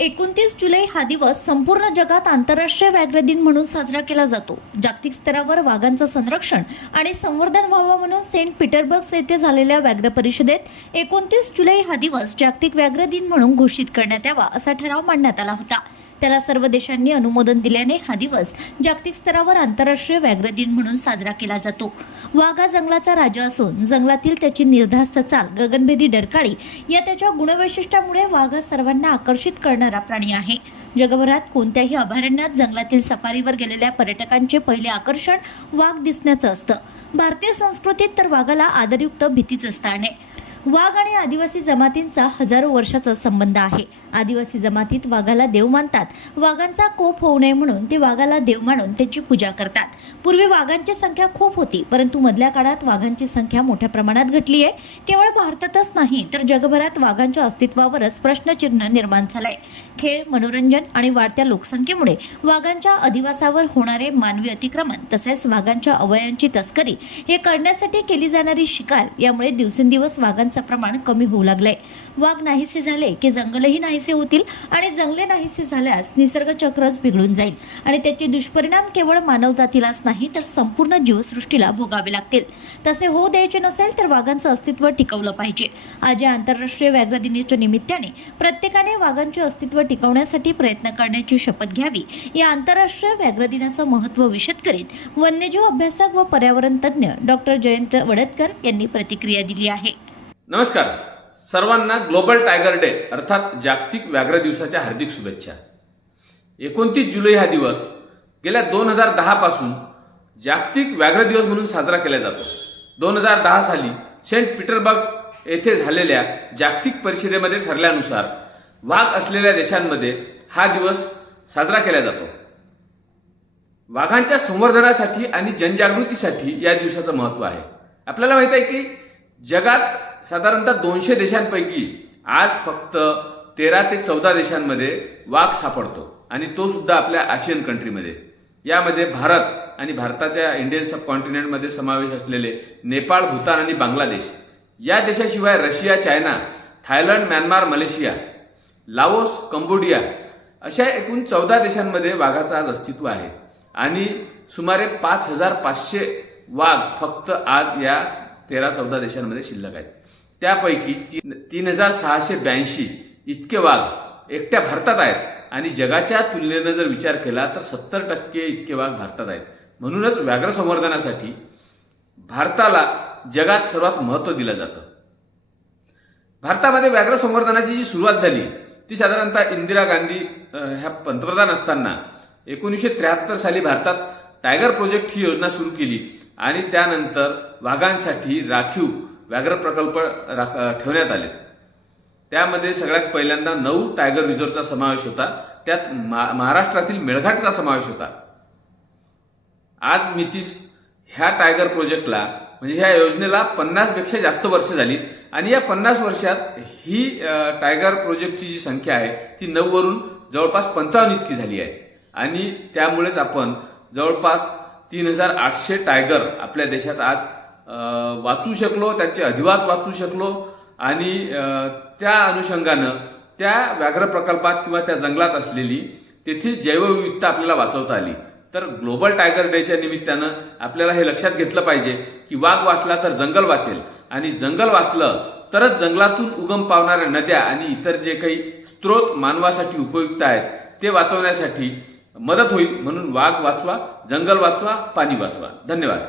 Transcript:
एकोणतीस जुलै हा दिवस संपूर्ण जगात आंतरराष्ट्रीय व्याघ्र दिन म्हणून साजरा केला जातो. जागतिक स्तरावर वाघांचं संरक्षण आणि संवर्धन व्हावं म्हणून सेंट पीटरबर्ग येथे झालेल्या व्याघ्र परिषदेत एकोणतीस जुलै हा दिवस जागतिक व्याघ्र दिन म्हणून घोषित करण्यात यावा असा ठराव मांडण्यात आला होता. त्याला सर्व देशांनी अनुमोदन दिल्याने हा दिवस जागतिक स्तरावर आंतरराष्ट्रीय व्याघ्र दिन म्हणून साजरा केला जातो. वाघा जंगलाचा राजा असून जंगलातील त्याची निर्धास्त चाल गगनभेदी डरकाळी या त्याच्या गुणवैशिष्ट्यामुळे वाघ सर्वांना आकर्षित करणारा प्राणी आहे. जगभरात कोणत्याही अभयारण्यात जंगलातील सफारीवर गेलेल्या पर्यटकांचे पहिले आकर्षण वाघ दिसण्याचं असतं. भारतीय संस्कृतीत तर वाघाला आदरयुक्त भीतीच स्थान आहे. वाघ आणि आदिवासी जमातींचा हजारो वर्षाचा संबंध आहे. आदिवासी जमातीत वाघाला देव मानतात. वाघांचा कोप होऊ नये म्हणून ते वाघाला देव मानून त्याची पूजा करतात. पूर्वी वाघांची संख्या खूप होती परंतु मधल्या काळात वाघांची संख्या मोठ्या प्रमाणात घटली आहे. केवळ भारतातच नाही तर जगभरात वाघांच्या अस्तित्वावरच प्रश्नचिन्ह निर्माण झालंय. खेळ मनोरंजन आणि वाढत्या लोकसंख्येमुळे वाघांच्या अधिवासावर होणारे मानवी अतिक्रमण तसेच वाघांच्या अवयांची तस्करी हे करण्यासाठी केली जाणारी शिकार यामुळे दिवसेंदिवस वाघांचा प्रमाण कमी होऊ लागलंय. वाघ नाहीसे झाले की जंगलही नाहीसे होतील आणि जंगले नाहीसे झाल्यास निसर्ग चक्रच बिघडून जाईल. आणि त्याचे दुष्परिणाम केवळ मानवजातीलाच नाही तर संपूर्ण जीवसृष्टीला भोगावे लागतील. तसे होऊ द्यायचे नसेल तर वाघांचं अस्तित्व टिकवलं पाहिजे. आज या आंतरराष्ट्रीय व्याघ्र दिनाच्या निमित्ताने प्रत्येकाने वाघांचे अस्तित्व टिकवण्यासाठी प्रयत्न करण्याची शपथ घ्यावी. या आंतरराष्ट्रीय व्याघ्र दिनाचं महत्त्व विशद करीत वन्यजीव अभ्यासक व पर्यावरण तज्ज्ञ डॉक्टर जयंत वडतकर यांनी प्रतिक्रिया दिली आहे. नमस्कार. सर्वांना ग्लोबल टायगर डे अर्थात जागतिक व्याघ्र दिवसाच्या हार्दिक शुभेच्छा. एकोणतीस जुलै हा दिवस गेल्या दोन हजार दहापासून जागतिक व्याघ्र दिवस म्हणून साजरा केला जातो. दोन हजार दहा साली सेंट पीटरबर्ग येथे झालेल्या जागतिक परिषदेमध्ये ठरल्यानुसार वाघ असलेल्या देशांमध्ये हा दिवस साजरा केला जातो. वाघांच्या संवर्धनासाठी आणि जनजागृतीसाठी या दिवसाचं महत्त्व आहे. आपल्याला माहीत आहे की जगात साधारणतः दोनशे देशांपैकी आज फक्त तेरा ते चौदा देशांमध्ये वाघ सापडतो. आणि तो सुद्धा आपल्या आशियन कंट्रीमध्ये यामध्ये भारत आणि भारताच्या इंडियन सब कॉन्टिनेंटमध्ये समावेश असलेले नेपाळ भूतान आणि बांगलादेश. या देशाशिवाय Russia China Thailand Myanmar Malaysia Laos Cambodia अशा एकूण चौदा देशांमध्ये वाघाचं आज अस्तित्व आहे. आणि सुमारे पाच हजार पाचशे वाघ फक्त आज या तेरा चौदा देशांमध्ये शिल्लक आहेत. त्यापैकी तीन तीन हजार सहाशे ब्याऐंशी इतके वाघ एकट्या भारतात आहेत. आणि जगाच्या तुलनेनं जर विचार केला तर सत्तर टक्के इतके वाघ भारतात आहेत. म्हणूनच व्याघ्र संवर्धनासाठी भारताला जगात सर्वात महत्त्व दिलं जातं. भारतामध्ये व्याघ्र संवर्धनाची जी सुरुवात झाली ती साधारणतः इंदिरा गांधी ह्या पंतप्रधान असताना एकोणीसशे त्र्याहत्तर साली भारतात टायगर प्रोजेक्ट ही योजना सुरू केली. आणि त्यानंतर वाघांसाठी राखीव व्याघ्र प्रकल्प राख ठेवण्यात आले. त्यामध्ये सगळ्यात पहिल्यांदा नऊ टायगर रिझर्वचा समावेश होता. त्यात मा महाराष्ट्रातील मेळघाटचा समावेश होता. आज मितीस ह्या टायगर प्रोजेक्टला म्हणजे ह्या योजनेला पन्नासपेक्षा जास्त वर्ष झालीत आणि या पन्नास वर्षात ही टायगर प्रोजेक्टची जी संख्या आहे ती नऊवरून जवळपास पंचावन्न इतकी झाली आहे. आणि त्यामुळेच आपण जवळपास तीन हजार आठशे टायगर आपल्या देशात आज वाचू शकलो त्याचे अधिवास वाचू शकलो आणि त्या अनुषंगानं त्या व्याघ्र प्रकल्पात किंवा त्या जंगलात असलेली तेथील जैवविविधता आपल्याला वाचवता आली. तर ग्लोबल टायगर डेच्या निमित्तानं आपल्याला हे लक्षात घेतलं पाहिजे की वाघ वाचला तर जंगल वाचेल आणि जंगल वाचलं तरच जंगलातून उगम पावणाऱ्या नद्या आणि इतर जे काही स्रोत मानवासाठी उपयुक्त आहेत ते वाचवण्यासाठी मदत होईल म्हणून वाघ वाचवा जंगल वाचवा पाणी वाचवा. धन्यवाद.